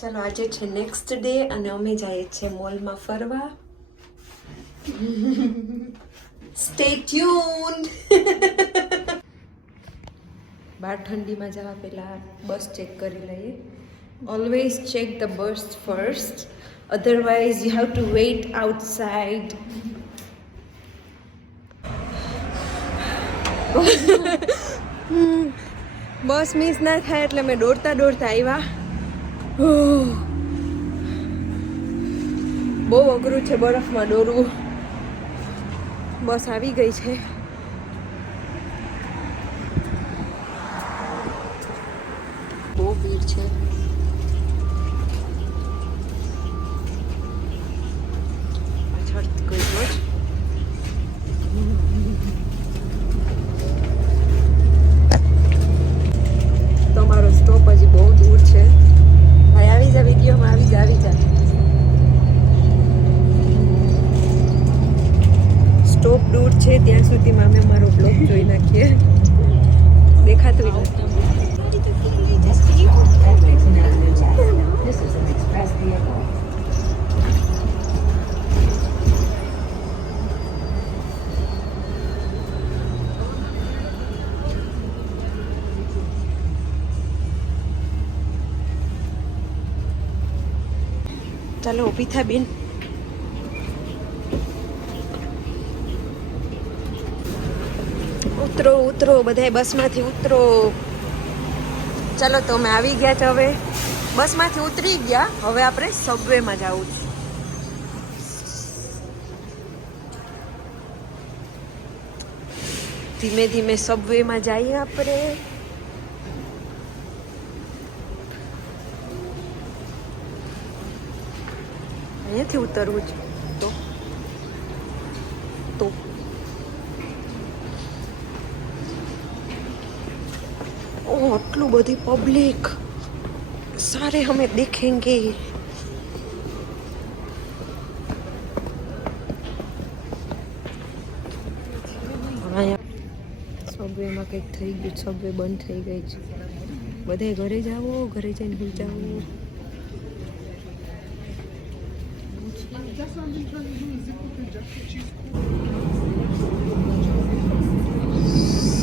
ચાલો, આજે છે નેક્સ્ટ ડે અને અમે જઈએ છીએ મોલમાં ફરવા. સ્ટે ટ્યુન બહાર ઠંડીમાં જવા પહેલાં બસ ચેક કરી લઈએ. Always check the bus first otherwise you have to wait outside bus miss ના થાય એટલે મેં દોડતા દોડતા આવ્યા. બહુ અઘરું છે બરફમાં દોરવું. બસ આવી ગઈ છે બહુ ભીડ છે પાછળ કોઈ જ તમારો સ્ટોપ હજી બહુ દૂર છે ભાઈ આવી જા વિડીયોમાં આવી જા આવી જા સ્ટોપ દૂર છે ત્યાં સુધીમાં અમે અમારો બ્લોગ જોઈ નાખીએ દેખાતું નથી This is an express vehicle. ચાલો ઊભી થા બેન. ઉતરો ઉતરો, બધાય બસમાંથી ઉતરો. ચાલો તો અમે આવી ગયા છે હવે. બસમાંથી ઉતરી ગયા. હવે આપણે સબવેમાં જવું છે. ધીમે ધીમે સબવેમાં જઈએ આપણે. અહીંયાથી ઉતરવું છે. તો? તો? ઓહ આટલું બધી પબ્લિક સારે હમે દેખેંગે. સબવેમાં કંઈક થઈ ગયું સબવે બંધ થઈ ગઈ છે. બધાય ઘરે જાવો ઘરે જઈને ભૂલ જાવો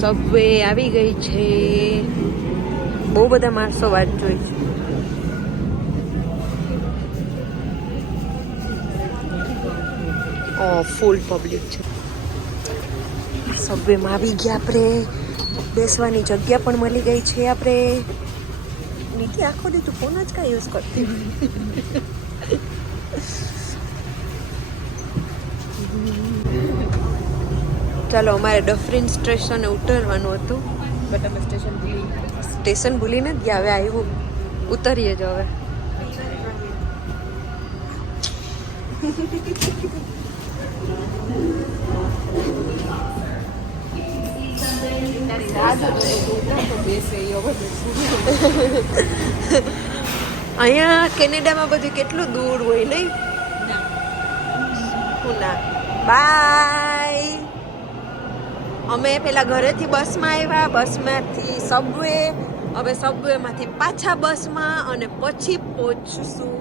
સબવે આવી ગઈ છે. બહુ બધા માણસો વાત જોઈ. છે ઓ ફૂલ પબ્લિક છે. સબવેમાં આવી ગયા આપણે. બેસવાની જગ્યા પણ મળી ગઈ છે આપણે. નીતિ આખો દીધું ફોન જ કાંઈ યુઝ કરતી ચાલો અમારે ડફરીન સ્ટેશને ઉતરવાનું હતું. બટ અમે સ્ટેશન ભૂલી સ્ટેશન ભૂલીને જ ગયા. હવે આવ્યું ઉતરીએ જ હવે. અહીંયા કેનેડામાં બધું કેટલું દૂર હોય નહીં? હું ના. બાય. અમે પેલા ઘરેથી બસમાં આવ્યા, બસમાંથી સબવે હવે સબવેમાંથી પાછા બસમાં અને પછી પહોંચશું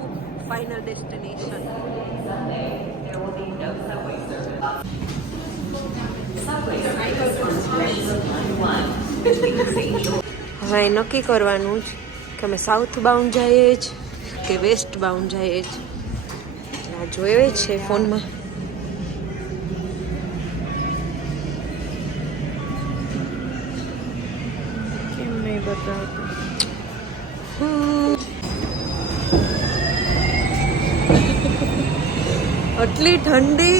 ફાઇનલ ડેસ્ટિનેશન હવે નક્કી કરવાનું જ કે અમે સાઉથ બાઉન્ડ જઈએ જ કે વેસ્ટ બાઉન્ડ જઈએ જ. જોયે છે ફોનમાં. આટલી ઠંડી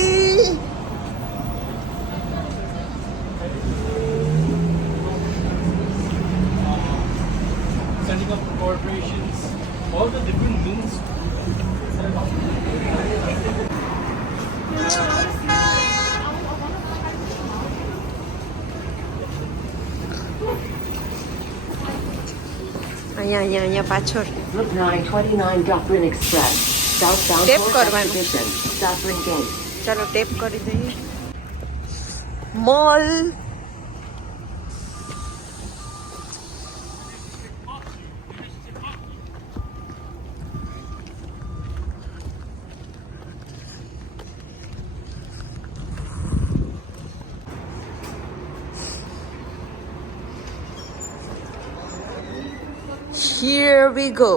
setting up corporations, all the different means. અહીંયા અહીંયા અહીંયા પાછળ Route 929 Dufferin Express. Tap કરવાનું. ચાલો ટેપ કરી દઈએ. Mall Here we go.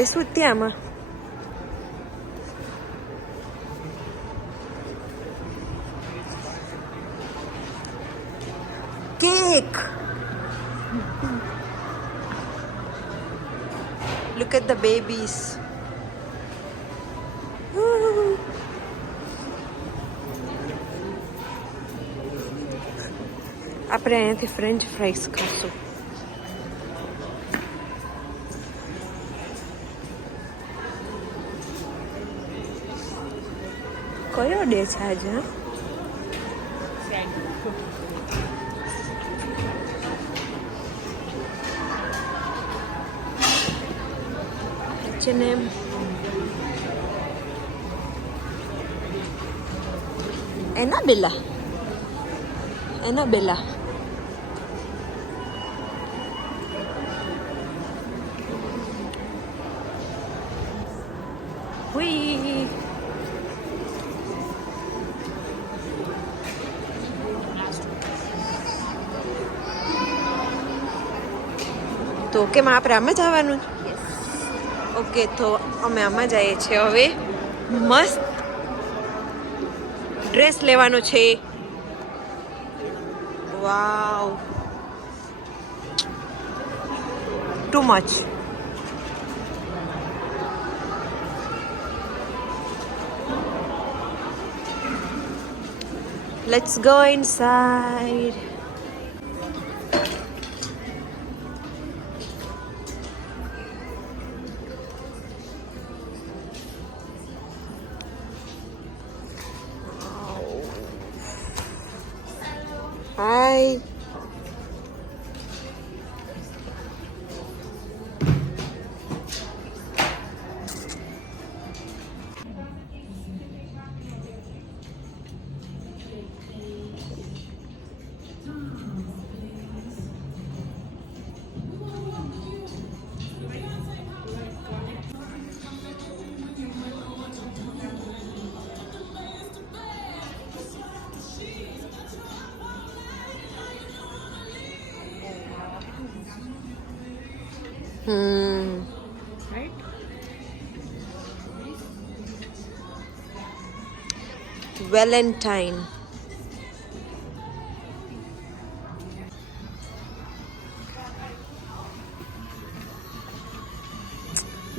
બેસવું જ ત્યાં આમાં cake. Look at the babies. Woo. આપણે અહીંયાથી ફ્રેન્ચ ફ્રાઈસ ખાશું કયો ડે છે આજે હા? H&M. Annabella. Annabella. Whee! તો કેમ આપણે આમાં જ આવવાનું છે ઓકે તો અમે આમાં જઈએ છીએ હવે. મસ્ત ડ્રેસ લેવાનો છે. Wow too much Let's go inside. Bye. Hmm. Right? Valentine.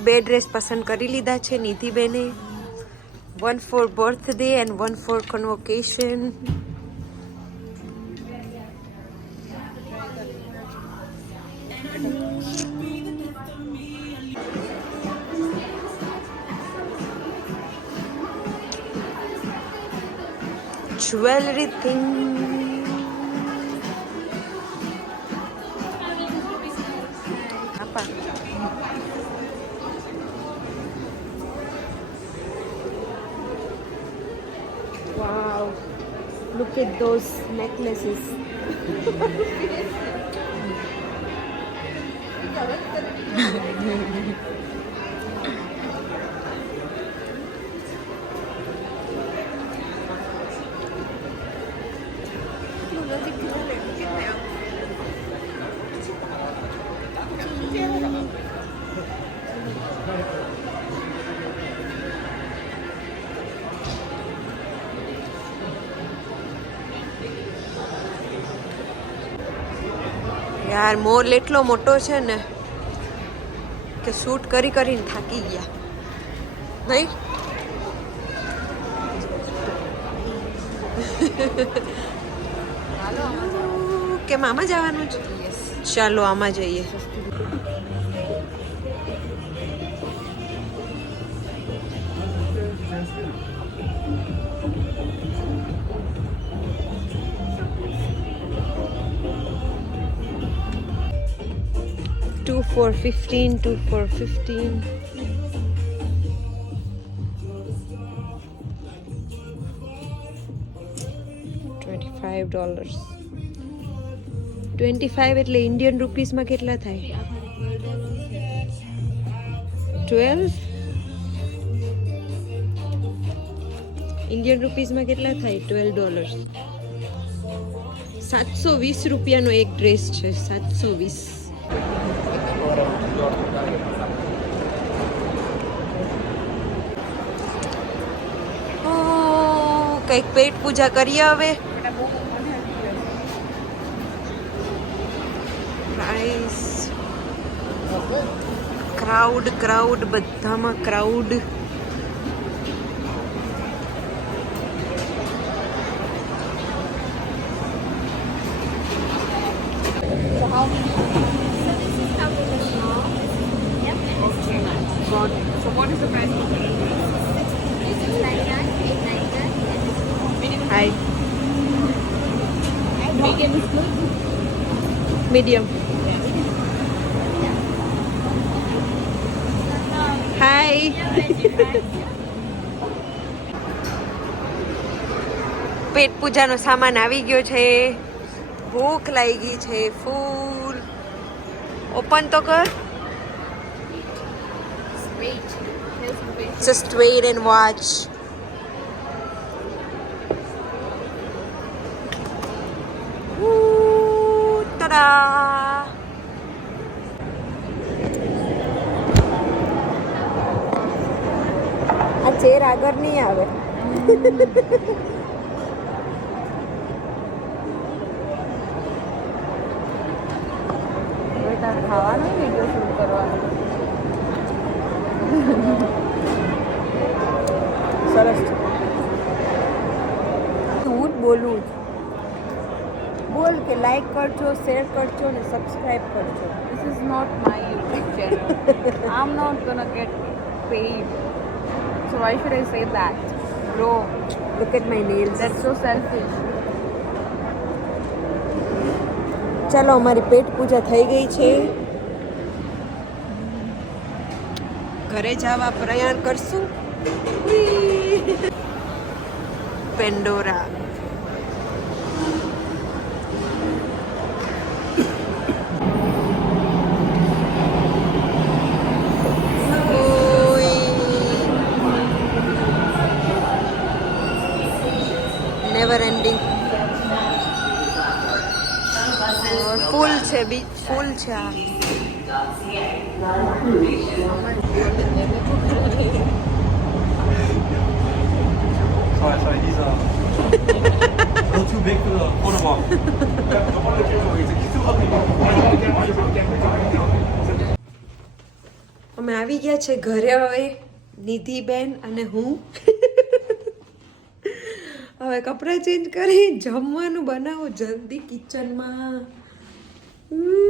બે ડ્રેસ પસંદ કરી લીધા છે, નિધિબેને one for birthday and one for convocation jewelry thing. Apa? Wow. Look at those necklaces. યાર મોલ એટલો મોટો છે ને કે શૂટ કરી કરીને થાકી ગયા. નહીં? કે આમાં જવાનું છે ચાલો આમાં જઈએ. Two for fifteen, two for fifteen. Twenty-five dollars. Twenty five એટલે ઇન્ડિયન રૂપીસમાં કેટલા થાય? ટ્વેલ્વ ઇન્ડિયન રૂપીસમાં કેટલા થાય? ટ્વેલ્વ ડોલર્સ સાતસો વીસ રૂપિયાનો એક ડ્રેસ છે. સાતસો વીસ. કંઈક પેટ પૂજા કરીએ હવે ક્રાઉડ ક્રાઉડ બધામાં ક્રાઉડ હાય મીડિયમ Hi. પેટ પૂજાનો સામાન આવી ગયો છે. ભૂખ લાગી છે ફૂલ. ઓપન તો કર. Just wait and watch. Woo, આ ચેર આગળ નહીં આવે. ખાવાનો વીડિયો શૂટ કરવાનું. સરસ. છે હું જ બોલું. જ બોલ કે લાઈક કરજો શેર કરજો ને સબસ્ક્રાઇબ કરજો This is not my YouTube channel. I'm not gonna get paid. So why should I say that? Bro, look at my nails that's so selfish. ચાલો અમારી પેટ પૂજા થઈ ગઈ છે ઘરે જવા પ્રયાણ કરશું પેન્ડોરા bomb. બીજ ફૂલ છે અમે આવી ગયા છે ઘરે હવે નિધિબેન અને હું. હવે કપડાં ચેન્જ કરી જમવાનું બનાવો જલ્દી કિચનમાં Mm.